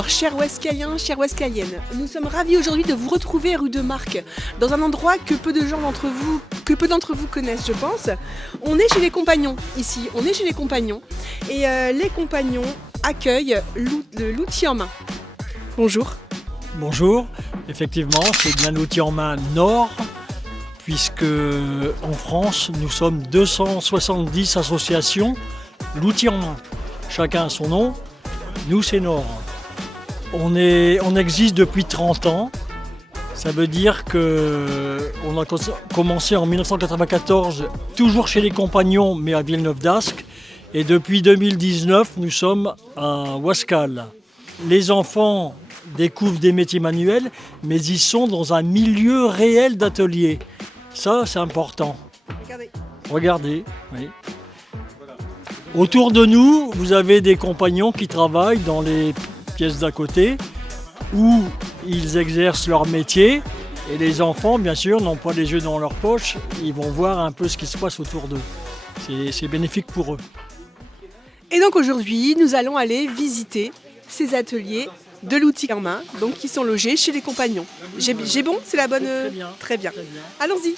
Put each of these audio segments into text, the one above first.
Alors, chers Ouescaliens, chères Ouescaliennes, nous sommes ravis aujourd'hui de vous retrouver rue de Marcq, dans un endroit que peu d'entre vous connaissent, je pense. On est chez les Compagnons, ici, on est chez les Compagnons, et les Compagnons accueillent l'outil en main. Bonjour. Bonjour, effectivement, c'est bien l'outil en main Nord, puisque en France, nous sommes 270 associations, l'outil en main. Chacun a son nom, nous c'est Nord. On existe depuis 30 ans, ça veut dire qu'on a commencé en 1994, toujours chez les Compagnons, mais à Villeneuve-d'Ascq, et depuis 2019, nous sommes à Ouascal. Les enfants découvrent des métiers manuels, mais ils sont dans un milieu réel d'atelier. Ça, c'est important. Regardez, oui. Autour de nous, vous avez des compagnons qui travaillent dans les pièces d'à côté, où ils exercent leur métier. Et les enfants, bien sûr, n'ont pas les yeux dans leur poche. Ils vont voir un peu ce qui se passe autour d'eux. C'est bénéfique pour eux. Et donc aujourd'hui, nous allons aller visiter ces ateliers de l'outil en main, donc qui sont logés chez les Compagnons. J'ai bon? C'est la bonne... Très bien. Très bien. Très bien. Allons-y.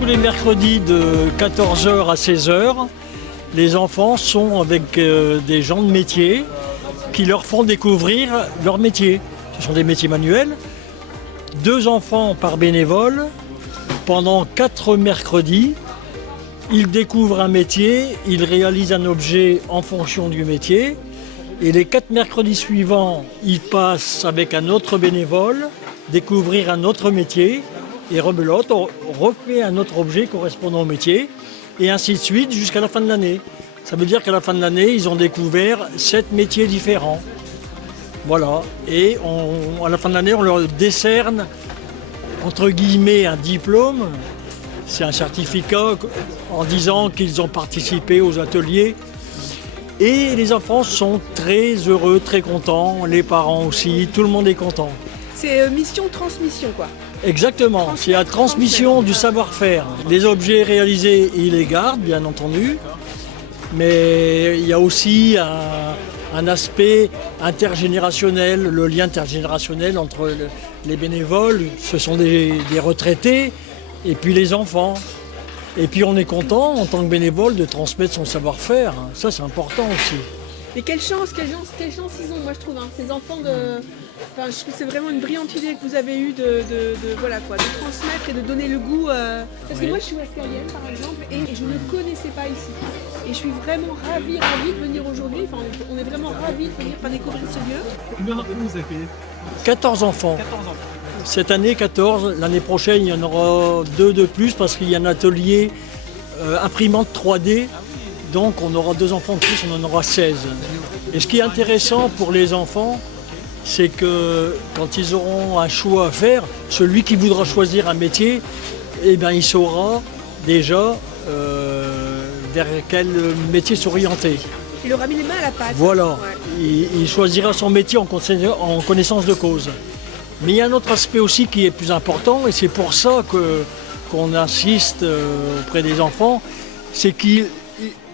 Tous les mercredis de 14h à 16h, les enfants sont avec des gens de métier qui leur font découvrir leur métier. Ce sont des métiers manuels. 2 enfants par bénévole. Pendant 4 mercredis, ils découvrent un métier, ils réalisent un objet en fonction du métier. Et les 4 mercredis suivants, ils passent avec un autre bénévole découvrir un autre métier. Et rebelote, on refait un autre objet correspondant au métier, et ainsi de suite jusqu'à la fin de l'année. Ça veut dire qu'à la fin de l'année, ils ont découvert 7 métiers différents. Voilà. Et à la fin de l'année, on leur décerne, entre guillemets, un diplôme. C'est un certificat en disant qu'ils ont participé aux ateliers. Et les enfants sont très heureux, très contents, les parents aussi, tout le monde est content. C'est mission-transmission, quoi. Exactement, c'est la transmission du savoir-faire. Les objets réalisés, ils les gardent, bien entendu, mais il y a aussi un aspect intergénérationnel, le lien intergénérationnel entre les bénévoles, ce sont des retraités, et puis les enfants. Et puis on est content, en tant que bénévole, de transmettre son savoir-faire. Ça, c'est important aussi. Et quelle chance ils ont, moi je trouve, hein, ces enfants de... Enfin, je trouve que c'est vraiment une brillante idée que vous avez eue de transmettre et de donner le goût. Parce que moi je suis ouescalienne par exemple et je ne connaissais pas ici. Et je suis vraiment ravie de venir aujourd'hui. Enfin, on est vraiment ravis de venir découvrir ce lieu. Combien d'enfants vous avez fait? 14 enfants. 14 enfants. Cette année, 14. L'année prochaine, il y en aura 2 de plus parce qu'il y a un atelier imprimante 3D. Donc on aura 2 enfants de plus, on en aura 16. Et ce qui est intéressant pour les enfants, c'est que quand ils auront un choix à faire, celui qui voudra choisir un métier, eh bien, il saura déjà vers quel métier s'orienter. Il aura mis les mains à la pâte. Voilà, Ouais. il choisira son métier en connaissance de cause. Mais il y a un autre aspect aussi qui est plus important, et c'est pour ça qu'on insiste auprès des enfants, c'est qu'ils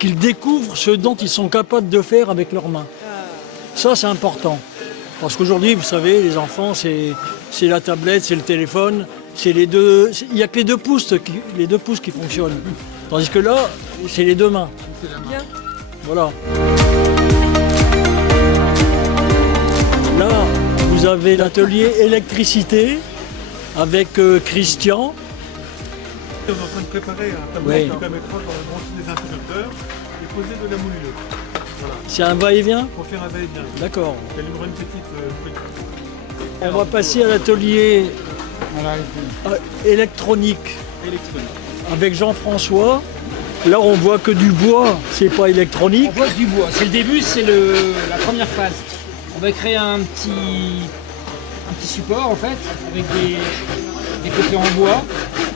découvrent ce dont ils sont capables de faire avec leurs mains. Ça, c'est important. Parce qu'aujourd'hui, vous savez, les enfants, c'est la tablette, c'est le téléphone, il n'y a que les 2 pouces qui fonctionnent. Tandis que là, c'est les 2 mains. Bien. Voilà. Là, vous avez l'atelier électricité avec Christian. On est en train de préparer un tableau Oui. qui permettra de brancher des interrupteurs et poser de la moulure. Voilà. C'est un va-et-vient? Pour faire un va-et-vient. D'accord. Il y aura une petite... On va passer à l'atelier électronique électronique. avec Jean-François. Là, on voit que du bois, c'est pas électronique. On voit du bois. C'est le début, c'est la première phase. On va créer un petit un petit support en fait, avec des côtés en bois.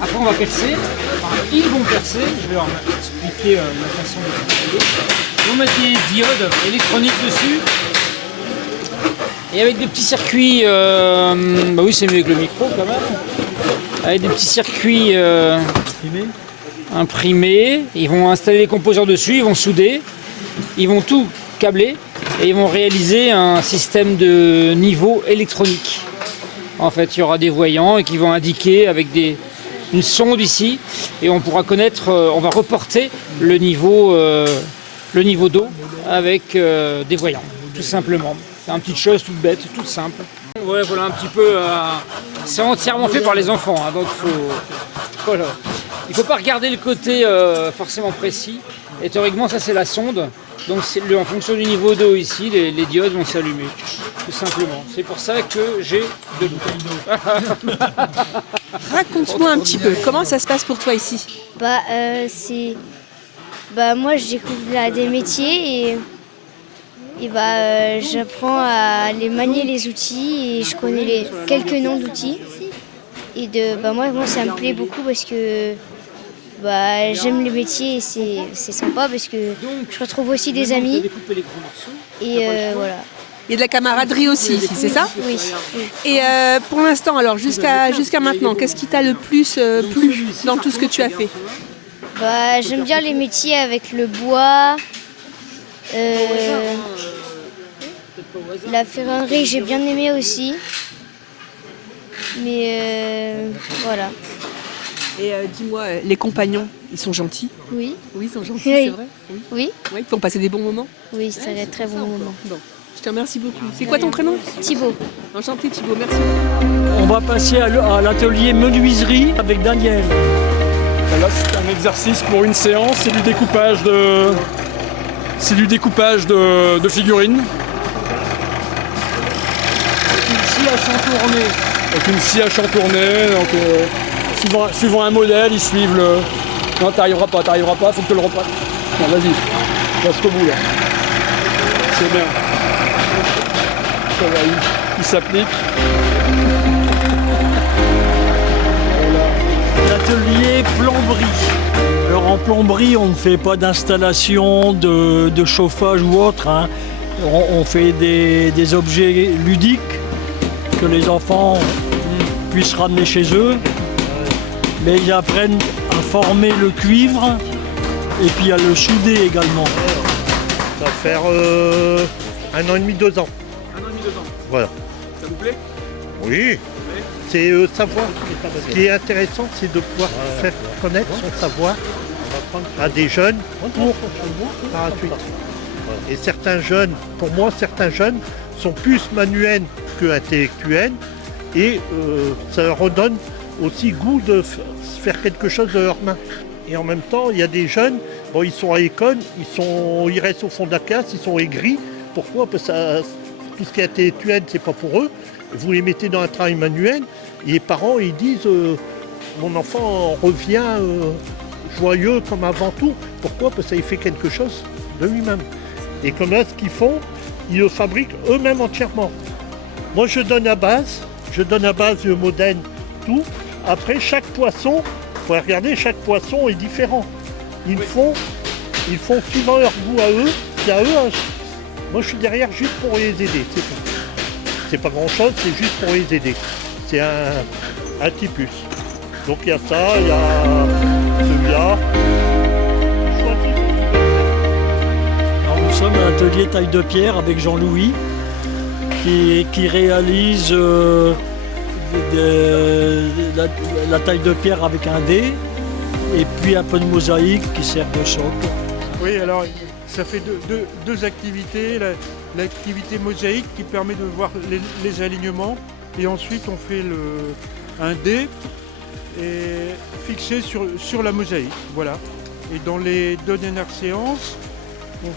Après on va percer, enfin ils vont percer, je vais leur expliquer la façon de percer. Ils vont mettre des diodes électroniques dessus. Et avec des petits circuits, bah oui c'est mieux avec le micro quand même, avec des petits circuits imprimés, ils vont installer les composants dessus, ils vont souder, ils vont tout câbler et ils vont réaliser un système de niveau électronique. En fait il y aura des voyants et qui vont indiquer avec une sonde ici et on pourra connaître, on va reporter le niveau d'eau avec des voyants, tout simplement. C'est une petite chose toute bête, toute simple. Ouais, voilà un petit peu. C'est entièrement fait par les enfants, hein, donc voilà. Il ne faut pas regarder le côté forcément précis. Et théoriquement, ça c'est la sonde. Donc en fonction du niveau d'eau ici, les diodes vont s'allumer, tout simplement. C'est pour ça que j'ai de l'eau. Raconte-moi un petit peu, comment ça se passe pour toi ici? Moi je découvre là des métiers et j'apprends à les manier les outils et je connais quelques noms d'outils. Et moi ça me plaît beaucoup parce que j'aime les métiers et c'est sympa parce que je retrouve aussi des amis. Et voilà. Il y a de la camaraderie aussi ici, c'est ça? Oui. Et pour l'instant, alors jusqu'à maintenant, qu'est-ce qui t'a le plus plu dans tout ce que tu as fait? J'aime bien les métiers avec le bois. La ferronnerie, j'ai bien aimé aussi. Mais voilà. Et dis-moi, les compagnons, ils sont gentils? Oui. Oui, ils sont gentils, Oui. c'est vrai? Oui. Oui, ils font passer des bons moments? Oui, ça va être très bon moment. Bon, je te remercie beaucoup. C'est quoi ton prénom? Thibaut. Enchanté Thibaut, merci. On va passer à l'atelier menuiserie avec Daniel. Là, c'est un exercice pour une séance, c'est du découpage de figurines. Une scie à chantourner. Avec une scie à chantourner, donc suivant un modèle, ils suivent le... Non, t'arriveras pas, faut que tu le reprennes. Non, vas-y, jusqu'au bout là. C'est bien. Ça va, il s'applique. L'atelier plomberie. Alors en plomberie, on ne fait pas d'installation de chauffage ou autre, hein. On fait des objets ludiques que les enfants puissent ramener chez eux. Mais ils apprennent à former le cuivre et puis à le souder également. Ça va faire 1 an et demi, 2 ans. 1 an et demi, 2 ans. Voilà. Ça vous plaît? Oui, c'est savoir. Ce qui est intéressant, c'est de pouvoir faire connaître son savoir à des jeunes pour par la suite. Et certains jeunes, pour moi, certains jeunes sont plus manuels que intellectuels et ça leur redonne aussi goût de faire quelque chose de leurs mains. Et en même temps, il y a des jeunes, bon, ils sont à l'école, ils restent au fond de la classe, ils sont aigris. Pourquoi? Parce que tout ce qui est intellectuel, c'est pas pour eux. Vous les mettez dans un travail manuel et les parents, ils disent mon enfant revient joyeux comme avant tout. Pourquoi? Parce qu'il fait quelque chose de lui-même. Et comme là, ce qu'ils font, ils le fabriquent eux-mêmes entièrement. Moi, je donne la base le modèle, tout. Après, chaque poisson, il faut regarder, chaque poisson est différent. Ils font suivant leur goût à eux. C'est à eux. Moi, je suis derrière juste pour les aider, c'est tout. C'est pas grand-chose, c'est juste pour les aider. C'est un typus. Donc il y a ça, il y a celui-là. Alors, nous sommes à l'atelier taille de pierre avec Jean-Louis qui réalise la taille de pierre avec un dé et puis un peu de mosaïque qui sert de socle. Oui, alors ça fait deux activités. L'activité mosaïque qui permet de voir les alignements et ensuite on fait un dé et fixé sur la mosaïque. Voilà. Et dans les 2 dernières séances, on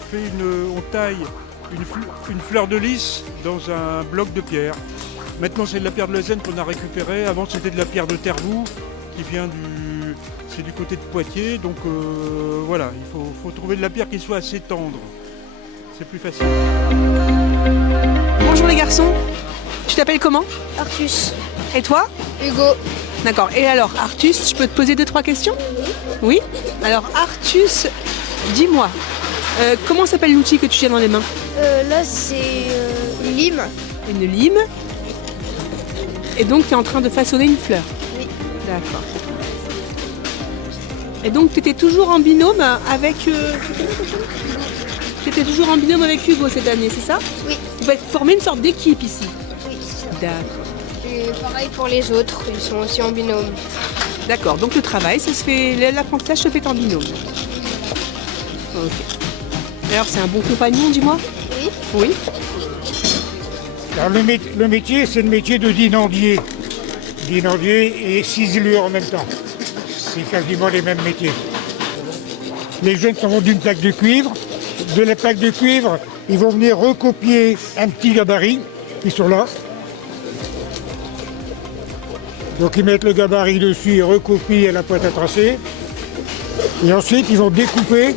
taille une fleur de lys dans un bloc de pierre. Maintenant c'est de la pierre de la Zenne qu'on a récupérée. Avant c'était de la pierre de Tervoux qui vient du côté de Poitiers. Donc voilà, il faut trouver de la pierre qui soit assez tendre. C'est plus facile. Bonjour les garçons, Tu t'appelles comment? Artus. Et toi? Hugo. D'accord. Et alors, Artus, je peux te poser 2-3 questions? Oui. Alors, Artus, dis-moi, comment s'appelle l'outil que tu tiens dans les mains? Là, c'est une lime. Une lime. Et donc, tu es en train de façonner une fleur? Oui. D'accord. Et donc, tu étais toujours en binôme avec... Tu étais toujours en binôme avec Hugo cette année, c'est ça? Oui. Vous faites former une sorte d'équipe ici? Oui, c'est ça. D'accord. Et pareil pour les autres, ils sont aussi en binôme. D'accord, donc le travail, ça se fait, l'apprentissage se fait en binôme. Ok. Alors c'est un bon compagnon, dis-moi? Oui. Oui. Alors, le métier, c'est le métier de dinandier. Dinandier et ciselure en même temps. C'est quasiment les mêmes métiers. Les jeunes sont vendus une plaque de cuivre. De la plaque de cuivre, ils vont venir recopier un petit gabarit. Ils sont là. Donc ils mettent le gabarit dessus, ils recopient à la pointe à tracer. Et ensuite, ils vont découper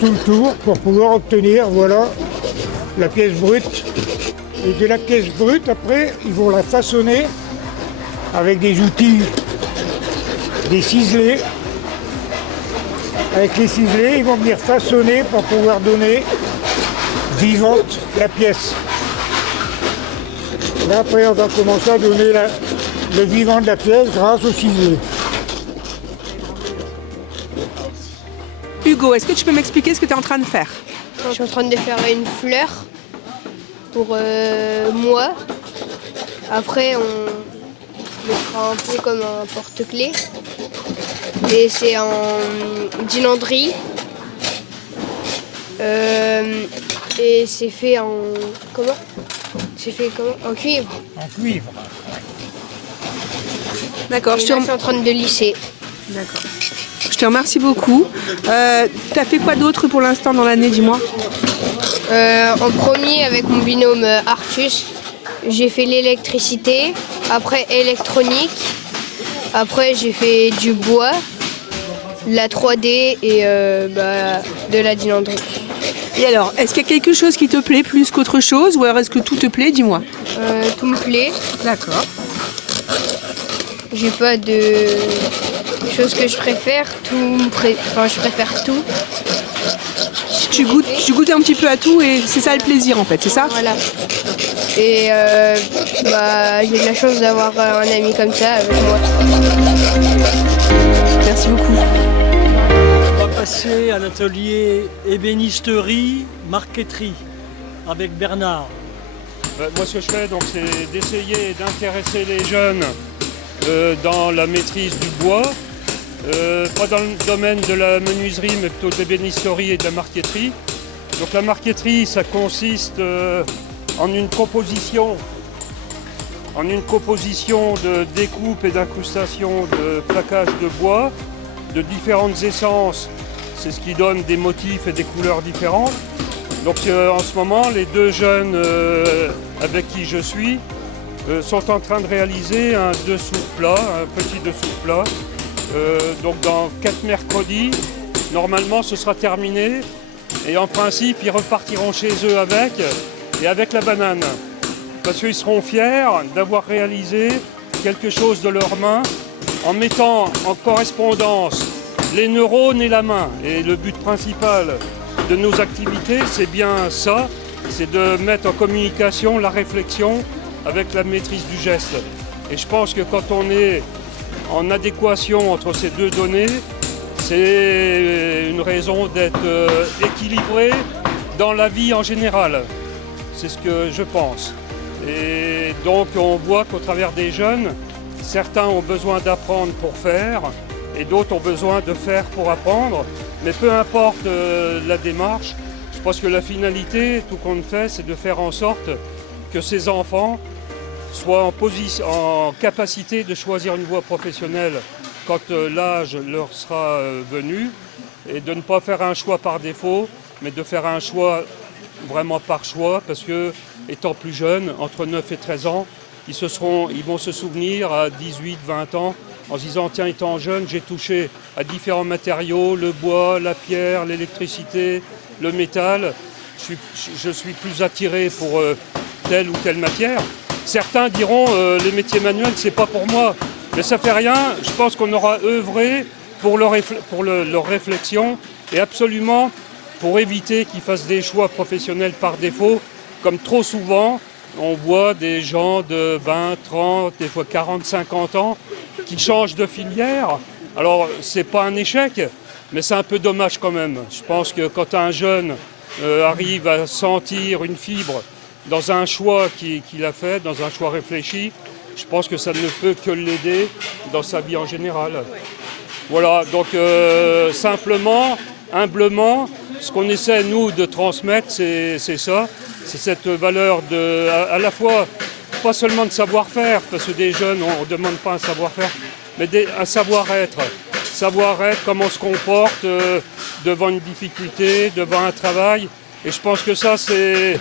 tout le tour pour pouvoir obtenir, voilà, la pièce brute. Et de la pièce brute, après, ils vont la façonner avec des outils, des ciselés. Avec les ciselés, ils vont venir façonner pour pouvoir donner vivante la pièce. Là, après, on va commencer à donner le vivant de la pièce grâce au ciselé. Hugo, est-ce que tu peux m'expliquer ce que tu es en train de faire? Je suis en train de faire une fleur pour moi. Après, on mettra un peu comme un porte-clés. Et c'est en dinanderie. Et c'est fait en... Comment? C'est fait comment? En cuivre. En cuivre. D'accord, Et je te là, je suis en train de lisser. D'accord. Je te remercie beaucoup. T'as fait quoi d'autre pour l'instant dans l'année, dis-moi? En premier, avec mon binôme Artus, j'ai fait l'électricité, après électronique, après j'ai fait du bois, de la 3D et de la dinanderie. Et alors, est-ce qu'il y a quelque chose qui te plaît plus qu'autre chose ou alors est-ce que tout te plaît, dis-moi? Tout me plaît. D'accord. J'ai pas de choses que je préfère. Je préfère tout. Tu goûtes un petit peu à tout et c'est ça le plaisir en fait, c'est ça? Voilà. Et j'ai de la chance d'avoir un ami comme ça avec moi. Merci beaucoup. On va passer à l'atelier ébénisterie, marqueterie avec Bernard. Moi, ce que je fais, donc, c'est d'essayer d'intéresser les jeunes dans la maîtrise du bois, pas dans le domaine de la menuiserie, mais plutôt de l'ébénisterie et de la marqueterie. Donc la marqueterie, ça consiste en une composition de découpe et d'incrustation de plaquage de bois, de différentes essences. C'est ce qui donne des motifs et des couleurs différentes. Donc en ce moment, les deux jeunes avec qui je suis sont en train de réaliser un dessous de plat, un petit dessous de plat. Donc dans 4 mercredis, normalement ce sera terminé. Et en principe, ils repartiront chez eux avec la banane. Parce qu'ils seront fiers d'avoir réalisé quelque chose de leurs mains en mettant en correspondance les neurones et la main. Et le but principal de nos activités, c'est bien ça, c'est de mettre en communication la réflexion avec la maîtrise du geste. Et je pense que quand on est en adéquation entre ces deux données, c'est une raison d'être équilibré dans la vie en général. C'est ce que je pense. Et donc on voit qu'au travers des jeunes, certains ont besoin d'apprendre pour faire et d'autres ont besoin de faire pour apprendre. Mais peu importe la démarche, je pense que la finalité, tout compte fait, c'est de faire en sorte que ces enfants soient en capacité de choisir une voie professionnelle quand l'âge leur sera venu, et de ne pas faire un choix par défaut, mais de faire un choix vraiment par choix, parce que, étant plus jeunes, entre 9 et 13 ans, ils vont se souvenir à 18, 20 ans, en se disant, tiens, étant jeune, j'ai touché à différents matériaux, le bois, la pierre, l'électricité, le métal. Je suis plus attiré telle ou telle matière. Certains diront les métiers manuels, c'est pas pour moi. Mais ça fait rien, je pense qu'on aura œuvré pour leur réflexion et absolument pour éviter qu'ils fassent des choix professionnels par défaut, comme trop souvent, on voit des gens de 20, 30, des fois 40, 50 ans qui changent de filière. Alors, c'est pas un échec, mais c'est un peu dommage quand même. Je pense que quand un jeune arrive à sentir une fibre dans un choix qu'il a fait, dans un choix réfléchi, je pense que ça ne peut que l'aider dans sa vie en général. Voilà, donc simplement, humblement, ce qu'on essaie, nous, de transmettre, c'est ça. C'est cette valeur à la fois, pas seulement de savoir-faire, parce que des jeunes, on ne demande pas un savoir-faire, mais un savoir-être. Savoir-être, comment on se comporte devant une difficulté, devant un travail. Et je pense que ça, c'est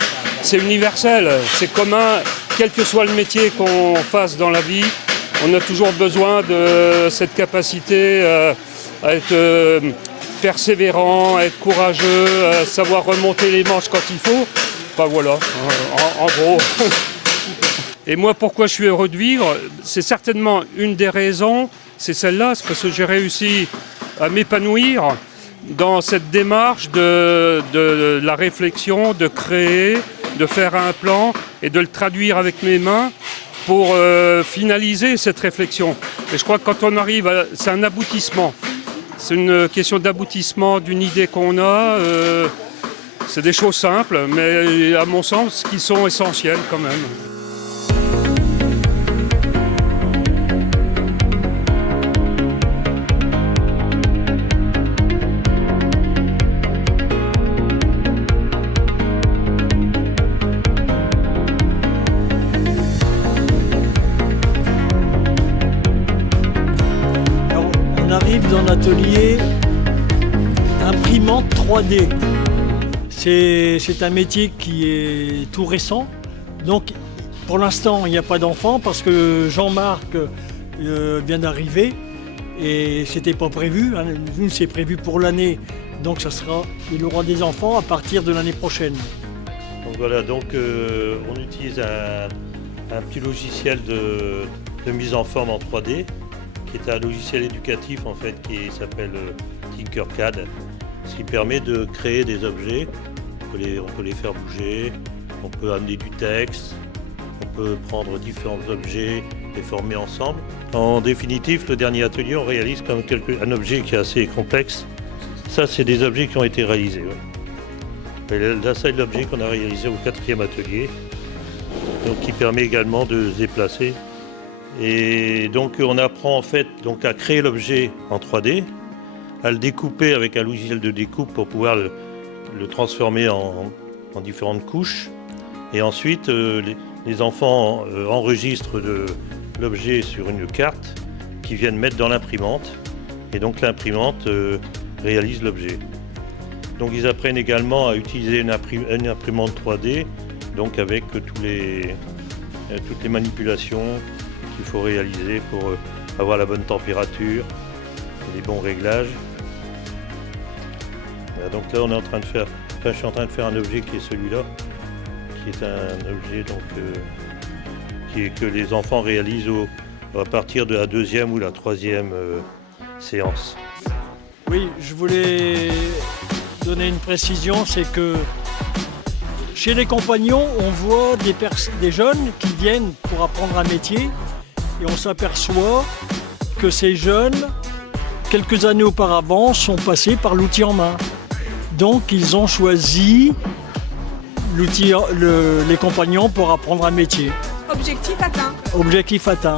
universel, c'est commun, quel que soit le métier qu'on fasse dans la vie. On a toujours besoin de cette capacité à être persévérant, à être courageux, à savoir remonter les manches quand il faut. Enfin voilà, en gros. Et moi, pourquoi je suis heureux de vivre, c'est certainement une des raisons, c'est celle-là, c'est parce que j'ai réussi à m'épanouir dans cette démarche de la réflexion, de créer, de faire un plan et de le traduire avec mes mains pour finaliser cette réflexion. Et je crois que quand on arrive c'est un aboutissement. C'est une question d'aboutissement d'une idée qu'on a. C'est des choses simples, mais à mon sens, qui sont essentielles quand même. Alors, on arrive dans l'atelier imprimante 3D. C'est un métier qui est tout récent, donc pour l'instant il n'y a pas d'enfants parce que Jean-Marc vient d'arriver et c'était pas prévu, hein. Nous c'est prévu pour l'année, donc il aura des enfants à partir de l'année prochaine. Donc voilà, on utilise un petit logiciel de mise en forme en 3D, qui est un logiciel éducatif en fait qui s'appelle Tinkercad, ce qui permet de créer des objets. On peut les faire bouger, on peut amener du texte, on peut prendre différents objets, les former ensemble. En définitive, le dernier atelier, on réalise quand même un objet qui est assez complexe. Ça, c'est des objets qui ont été réalisés. Ouais. Et là, c'est l'objet qu'on a réalisé au 4e atelier, donc, qui permet également de se déplacer. Et donc, on apprend en fait à créer l'objet en 3D, à le découper avec un logiciel de découpe pour pouvoir le transformer en différentes couches. Et ensuite, les enfants enregistrent l'objet sur une carte qu'ils viennent mettre dans l'imprimante. Et donc l'imprimante réalise l'objet. Donc ils apprennent également à utiliser une imprimante 3D, donc avec toutes les manipulations qu'il faut réaliser pour avoir la bonne température, les bons réglages. Donc là, on est en train de faire, je suis en train de faire un objet qui est celui-là, qui est un objet que les enfants réalisent à partir de la 2e ou la 3e séance. Oui, je voulais donner une précision, c'est que chez les compagnons, on voit des jeunes qui viennent pour apprendre un métier et on s'aperçoit que ces jeunes, quelques années auparavant, sont passés par l'outil en main. Donc ils ont choisi les compagnons pour apprendre un métier. Objectif atteint. Objectif atteint.